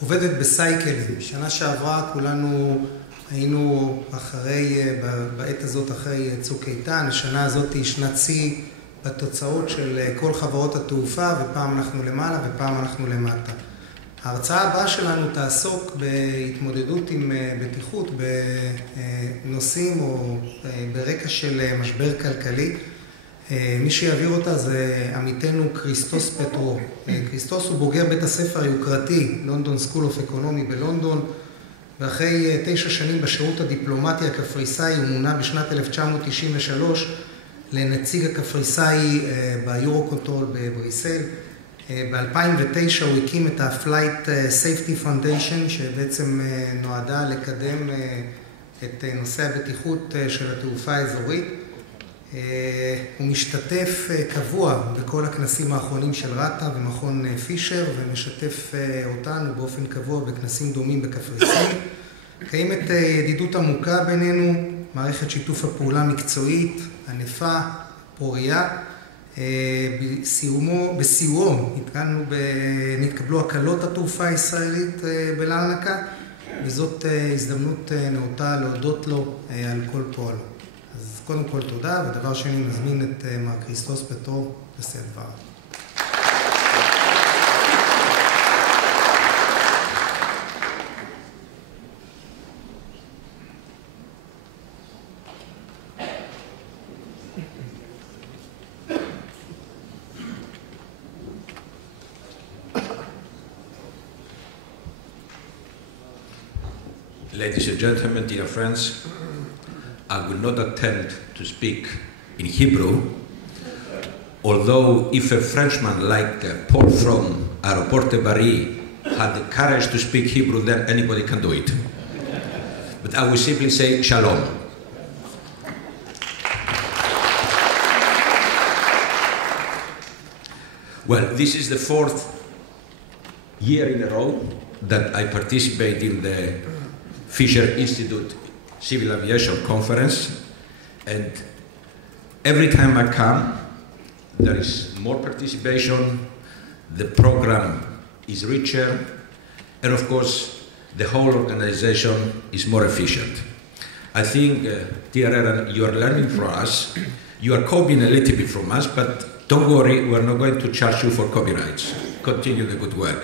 עובדת בסייקלים. שנה שעברה כולנו היינו בעת הזאת אחרי צוק איתן. השנה הזאת היא שנת שיא בתוצאות של כל חברות התעופה, ופעם אנחנו למעלה ופעם אנחנו למטה. ההרצאה הבאה שלנו תעסוק בהתמודדות עם בטיחות בנושאים או ברקע של משבר כלכלי. מי שיעביר אותה זה עמיתנו קריסטוס פטרו. קריסטוס הוא בוגר בית הספר היוקרתי, לונדון סקול אוף אקונומי בלונדון, ואחרי 9 שנים בשירות הדיפלומטי הקפריסאי הוא מונה בשנת 1993 לנציג הקפריסאי ביורוקונטרול בבריסל. ב-2009 הוא הקים את ה-Flight Safety Foundation, שבעצם נועדה לקדם את נושא הבטיחות של התעופה האזורית. הוא משתתף קבוע בכל הכנסים האחרונים של רטה ומכון פישר, ומשתף אותנו באופן קבוע בכנסים דומים בקפריסין. קיימת ידידות עמוקה בינינו, מערכת שיתוף הפעולה מקצועית, ענפה, פוריה. בסיועו נתקבלו הקלות התעופה הישראלית בלרנקה, וזאת הזדמנות נאותה להודות לו על כל פועלו. אז קודם כל תודה, ודבר שני מזמין את מר קריסטוס פטרו לשאת דבריו. Ladies and gentlemen, dear friends, I will not attempt to speak in Hebrew, although if a Frenchman like Paul from Aéroport de Paris had the courage to speak Hebrew, then anybody can do it. But I will simply say Shalom. Well, this is the 4th year in a row that I participate in the פישר Institute Civil Aviation Conference, and every time I come, there is more participation, the program is richer, and of course, the whole organization is more efficient. I think, dear Aaron, you are learning from us, you are copying a little bit from us, but don't worry, we are not going to charge you for copyrights. Continue the good work.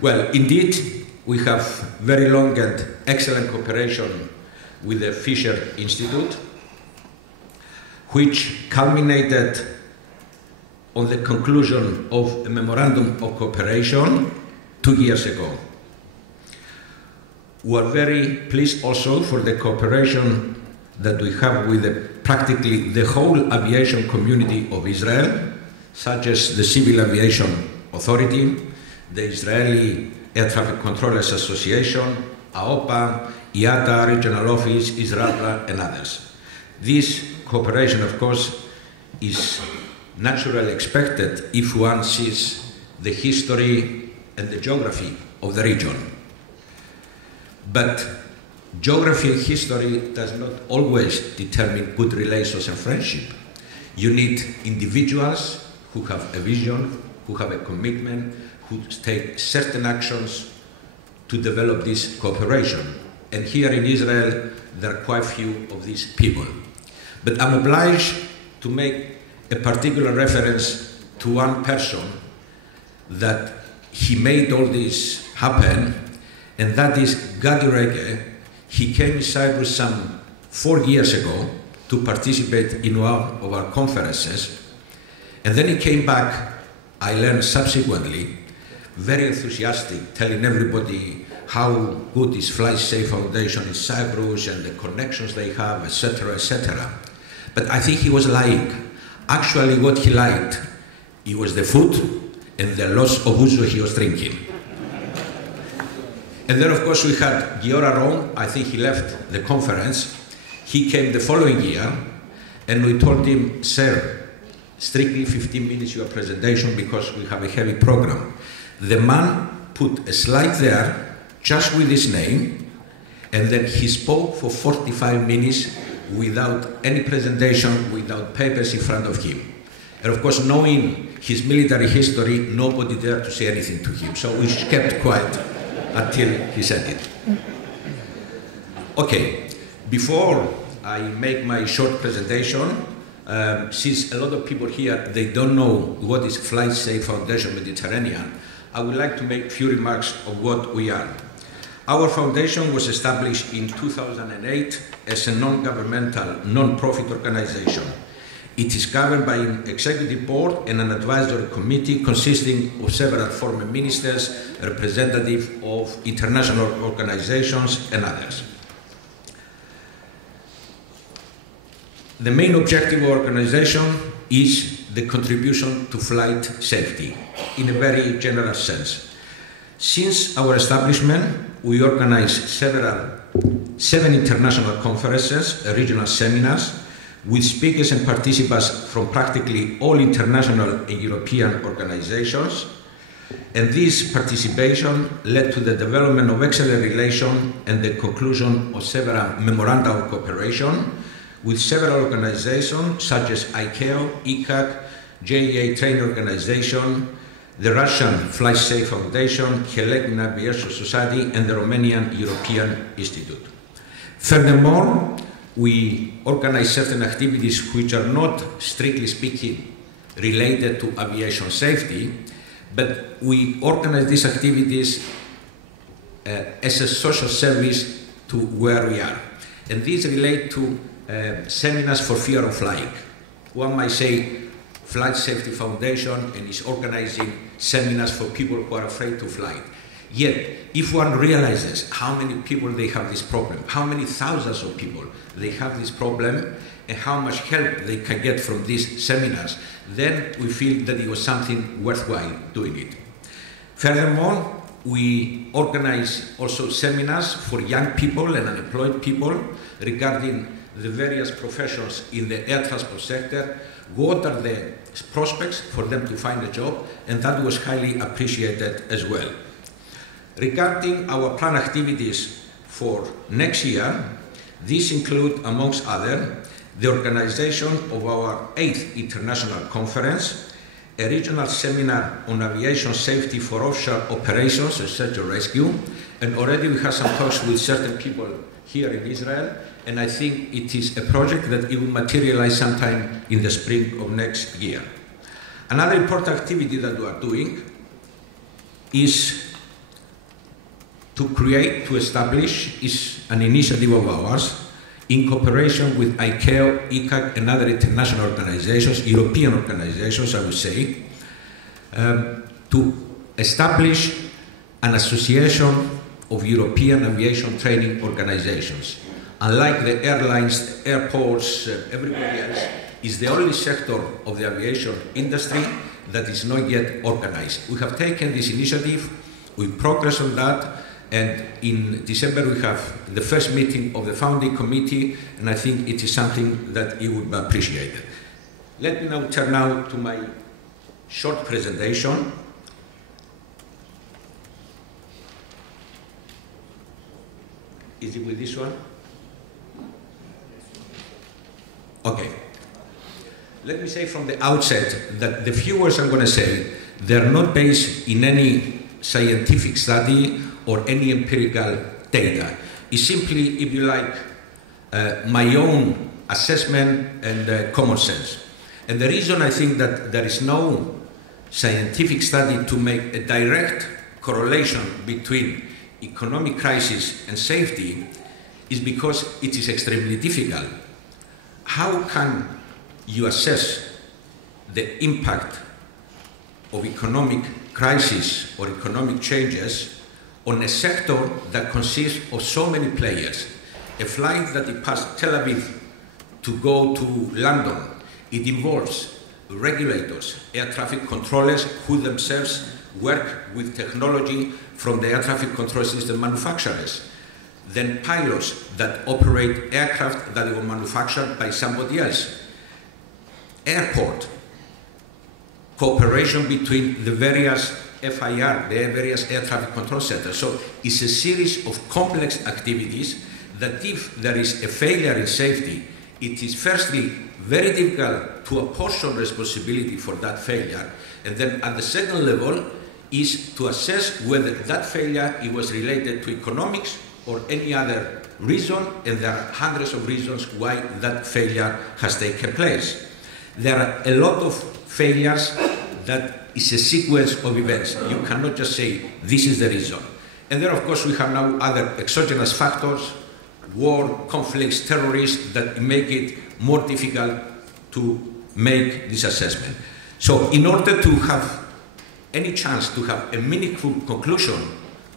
Well, indeed, we have very long and excellent cooperation with the פישר Institute, which culminated on the conclusion of a memorandum of cooperation 2 years ago. We are very pleased also for the cooperation that we have with practically the whole aviation community of Israel, such as the Civil Aviation Authority, the Israeli Air Traffic Controllers Association, AOPA, IATA, Regional Office, Israel, and others. This cooperation, of course, is naturally expected if one sees the history and the geography of the region. But geography and history does not always determine good relations and friendship. You need individuals who have a vision, who have a commitment, who take certain actions to develop this cooperation. And here in Israel, there are quite few of these people. But I'm obliged to make a particular reference to one person that he made all this happen, and that is Gadi Rege. He came to Cyprus some 4 years ago to participate in one of our conferences, and then he came back, I learned subsequently, very enthusiastic, telling everybody how good is Flight Safe Foundation in Cyprus and the connections they have, etc., etc. But I think he was lying. Actually, what he liked, it was the food and the lots of ouzo he was drinking. And then, of course, we had Giora Ron. I think he left the conference. He came the following year, and we told him, sir, strictly 15 minutes your presentation because we have a heavy program. The man put a slide there just with his name, and then he spoke for 45 minutes without any presentation, without papers in front of him. And of course, knowing his military history, nobody dared to say anything to him. So we kept quiet until he said it. Okay, before I make my short presentation, since a lot of people here, they don't know what is Flight Safe Foundation Mediterranean, I would like to make a few remarks of what we are. Our foundation was established in 2008 as a non-governmental, non-profit organization. It is governed by an executive board and an advisory committee consisting of several former ministers, representatives of international organizations, and others. The main objective of our organization is the contribution to flight safety in a very general sense. Since our establishment, we organize 7 international conferences, regional seminars, with speakers and participants from practically all international and European organizations. And this participation led to the development of excellent relations and the conclusion of several memoranda of cooperation with several organizations such as ICAO, ICAC, JEA Training Organization, the Russian Flight Safe Foundation, Hellenic Aviation Society, and the Romanian European Institute. Furthermore, we organize certain activities which are not, strictly speaking, related to aviation safety, but we organize these activities as a social service to where we are. And these relate to seminars for fear of flying. One might say Flight Safety Foundation and is organizing seminars for people who are afraid to fly. Yet, if one realizes how many people they have this problem, how many thousands of people they have this problem, and how much help they can get from these seminars, then we feel that it was something worthwhile doing it. Furthermore, we organize also seminars for young people and unemployed people regarding the various professions in the air transport sector, what are the prospects for them to find a job, and that was highly appreciated as well. Regarding our planned activities for next year, these include, amongst others, the organization of our 8th International Conference, a regional seminar on aviation safety for offshore operations and search and rescue, and already we have some talks with certain people here in Israel, and I think it is a project that it will materialize sometime in the spring of next year. Another important activity that we are doing is to establish is an initiative of ours in cooperation with ICAO, ICAC, and other international organizations, European organizations, I would say, to establish an association of European aviation training organizations. Unlike the airlines, airports, everybody else, is the only sector of the aviation industry that is not yet organized. We have taken this initiative, we progress on that, and in December we have the first meeting of the founding committee, and I think it is something that it would be appreciated. Let me now turn to my short presentation. Is it with this one? Okay. Let me say from the outset that the few words I'm going to say, they're not based in any scientific study or any empirical data. It's simply, if you like, my own assessment and common sense. And the reason I think that there is no scientific study to make a direct correlation between economic crisis and safety is because it is extremely difficult. How can you assess the impact of economic crisis or economic changes on a sector that consists of so many players? A flight that it passed Tel Aviv to go to London, it involves regulators, air traffic controllers who themselves work with technology from the air traffic control system manufacturers, then pilots that operate aircraft that were manufactured by somebody else, airport, cooperation between the various FIR, the various air traffic control centers. So it's a series of complex activities that if there is a failure in safety, it is firstly very difficult to apportion responsibility for that failure, and then at the second level is to assess whether that failure it was related to economics or any other reason, and there are hundreds of reasons why that failure has taken place. There are a lot of failures that is a sequence of events. You cannot just say this is the reason. And then, of course, we have now other exogenous factors, war, conflicts, terrorists, that make it more difficult to make this assessment. So in order to have any chance to have a meaningful conclusion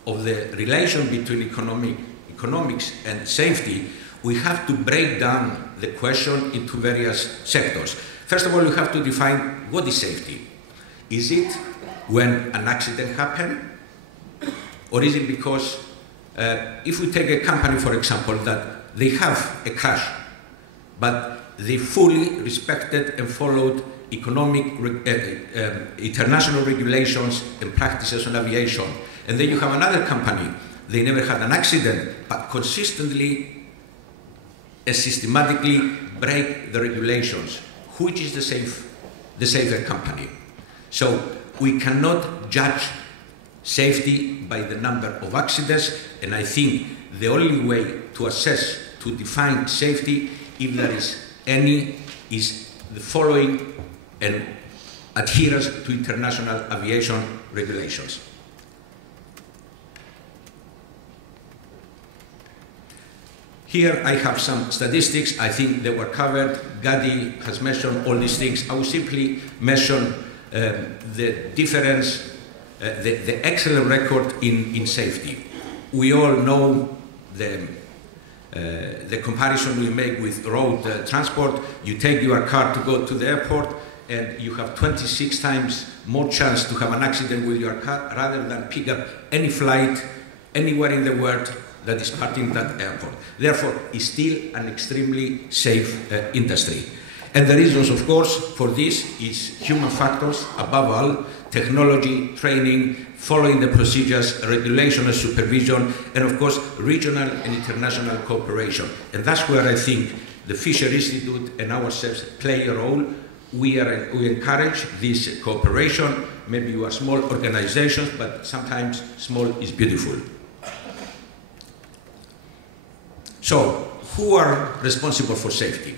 of the relation between economics and safety, we have to break down the question into various sectors. First of all, you have to define what is safety. Is it when an accident happens? Or is it because, if we take a company, for example, that they have a crash, but they fully respected and followed international regulations and practices on aviation, and then you have another company, they never had an accident, but consistently and systematically break the regulations. Which is the safer company? So we cannot judge safety by the number of accidents, and I think the only way to assess, to define safety, if there is any, is the following and adherence to international aviation regulations. Here I have some statistics. I think they were covered. Gadi has mentioned all these things. I will simply mention the difference, the excellent record in safety. We all know the comparison we make with road transport. You take your car to go to the airport, and you have 26 times more chance to have an accident with your car rather than pick up any flight anywhere in the world that is parting that airport. Therefore, it's still an extremely safe industry. And the reasons, of course, for this is human factors, above all, technology, training, following the procedures, regulation and supervision, and of course, regional and international cooperation. And that's where I think the Fisher Institute and ourselves play a role. We encourage this cooperation. Maybe you are small organizations, but sometimes small is beautiful. So, who are responsible for safety?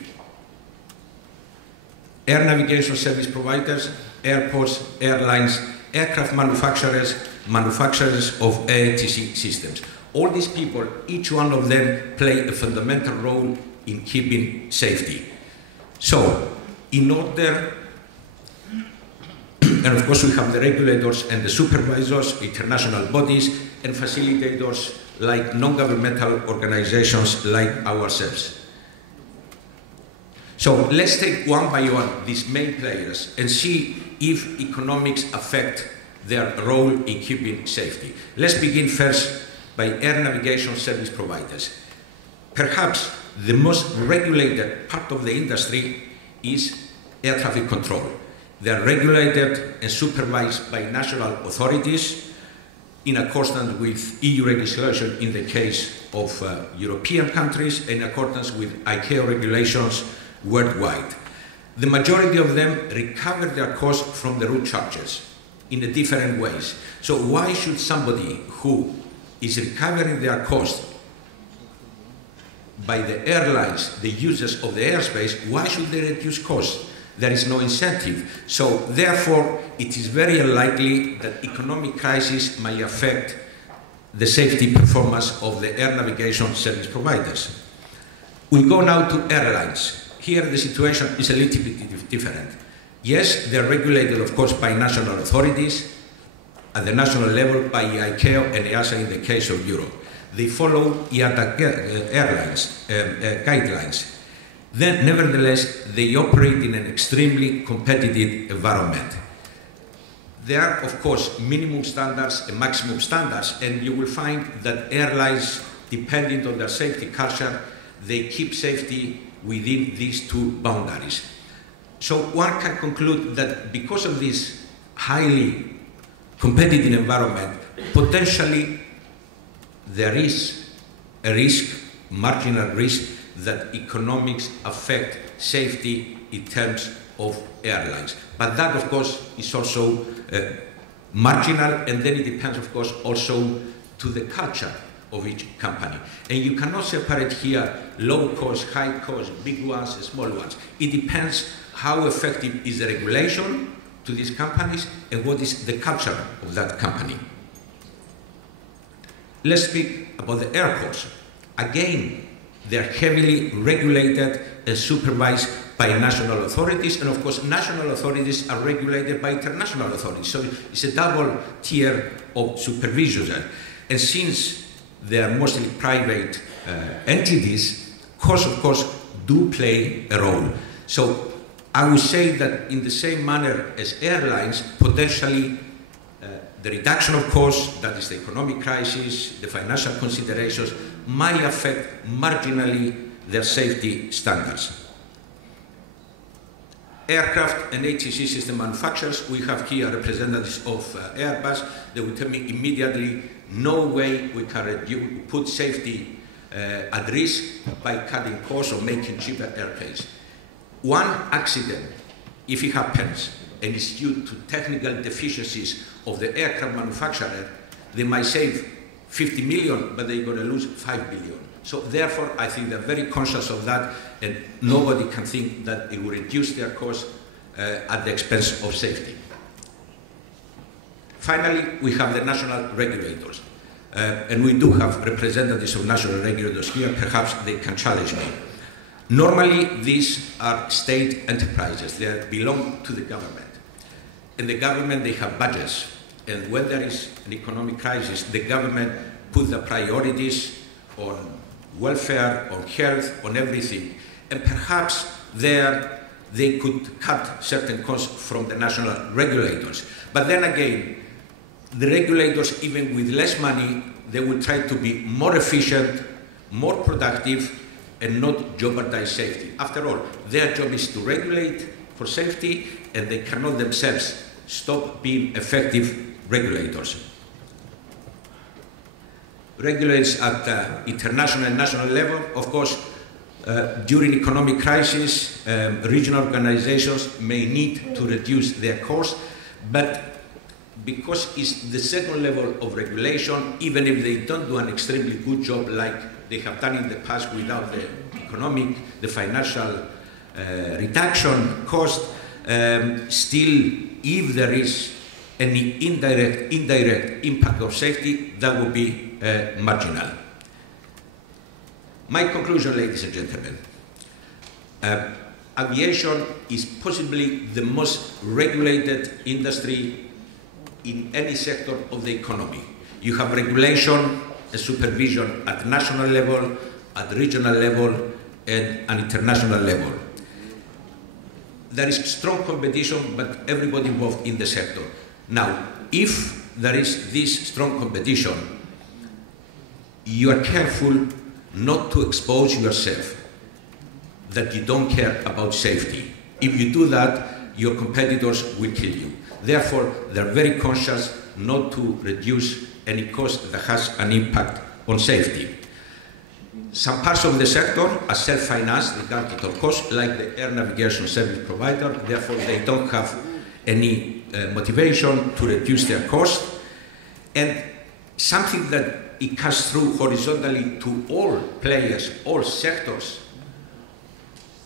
Air navigation service providers, airports, airlines, aircraft manufacturers, manufacturers of ATC systems. All these people, each one of them play a fundamental role in keeping safety. So, in order, and of course we have the regulators and the supervisors, international bodies, and facilitators like non-governmental organizations like ourselves. So let's take one by one these main players and see if economics affect their role in keeping safety. Let's begin first by air navigation service providers. Perhaps the most regulated part of the industry is air traffic control. They are regulated and supervised by national authorities in accordance with EU legislation in the case of European countries, in accordance with ICAO regulations worldwide. The majority of them recover their costs from the route charges in different ways. So why should somebody who is recovering their cost by the airlines, the users of the airspace, why should they reduce costs? There is no incentive. So therefore, it is very unlikely that economic crisis may affect the safety performance of the air navigation service providers. We go now to airlines. Here the situation is a little bit different. Yes, they are regulated, of course, by national authorities, at the national level by ICAO and EASA in the case of Europe. They follow IATA airlines guidelines. Then, nevertheless, they operate in an extremely competitive environment. There are, of course, minimum standards and maximum standards, and you will find that airlines, depending on their safety culture, they keep safety within these two boundaries. So one can conclude that because of this highly competitive environment, potentially there is a risk, marginal risk, that economics affect safety in terms of airlines. But that, of course, is also marginal, and then it depends, of course, also to the culture of each company. And you cannot separate here low cost, high cost, big ones, and small ones. It depends how effective is the regulation to these companies and what is the culture of that company. Let's speak about the airports. Again, they are heavily regulated and supervised by national authorities, and of course national authorities are regulated by international authorities. So it's a double tier of supervision. And since they are mostly private entities, costs of course do play a role. So I would say that in the same manner as airlines, potentially the reduction of costs, that is the economic crisis, the financial considerations, might affect marginally their safety standards. Aircraft and ATC system manufacturers, we have here representatives of Airbus. They will tell me immediately, no way we can put safety at risk by cutting costs or making cheaper airplanes. One accident, if it happens, and it's due to technical deficiencies of the aircraft manufacturer, they might save 50 million, but they're going to lose 5 billion. So therefore, I think they're very conscious of that, and nobody can think that it will reduce their costs at the expense of safety. Finally, we have the national regulators. And we do have representatives of national regulators here. Perhaps they can challenge me. Normally, these are state enterprises. They belong to the government. In the government, they have budgets. And when there is an economic crisis, the government puts the priorities on welfare, on health, on everything. And perhaps there they could cut certain costs from the national regulators. But then again, the regulators, even with less money, they will try to be more efficient, more productive, and not jeopardize safety. After all, their job is to regulate for safety, and they cannot themselves stop being effective regulators. Regulators at international and national level, of course, during economic crisis, regional organizations may need to reduce their costs, but because it's the second level of regulation, even if they don't do an extremely good job like they have done in the past without the financial reduction cost, still, if there is any indirect impact of safety, that will be marginal. My conclusion, ladies and gentlemen, aviation is possibly the most regulated industry in any sector of the economy. You have regulation and supervision at national level, at regional level, and an international level. There is strong competition, but everybody involved in the sector. Now, if there is this strong competition, you are careful not to expose yourself that you don't care about safety. If you do that, your competitors will kill you. Therefore, they're very conscious not to reduce any cost that has an impact on safety. Some parts of the sector are self-financed regardless of cost, like the air navigation service provider. Therefore, they don't have any motivation to reduce their cost. And something that it cuts through horizontally to all players, all sectors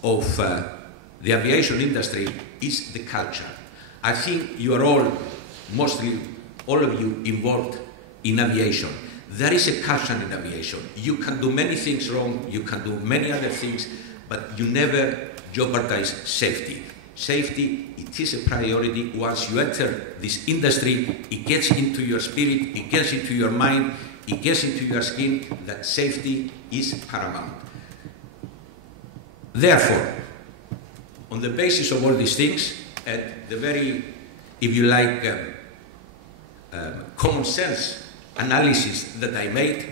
of the aviation industry is the culture. I think you are all, mostly all of you, involved in aviation. There is a culture in aviation. You can do many things wrong, you can do many other things, but you never jeopardize safety. Safety, it is a priority. Once you enter this industry, it gets into your spirit, it gets into your mind, it gets into your skin, that safety is paramount. Therefore, on the basis of all these things, and the very, if you like, common sense analysis that I made,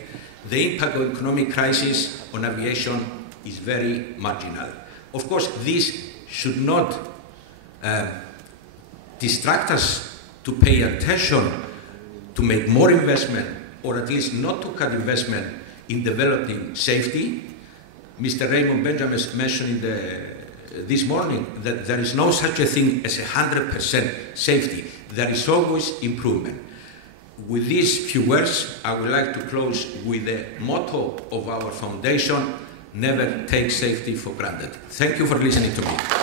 the impact of economic crisis on aviation is very marginal. Of course, this should not distract us to pay attention to make more investment, or at least not to cut investment in developing safety, Mr. Raymond Benjamin mentioned this morning that there is no such a thing as 100% safety. There is always improvement. With these few words, I would like to close with the motto of our foundation, never take safety for granted. Thank you for listening to me.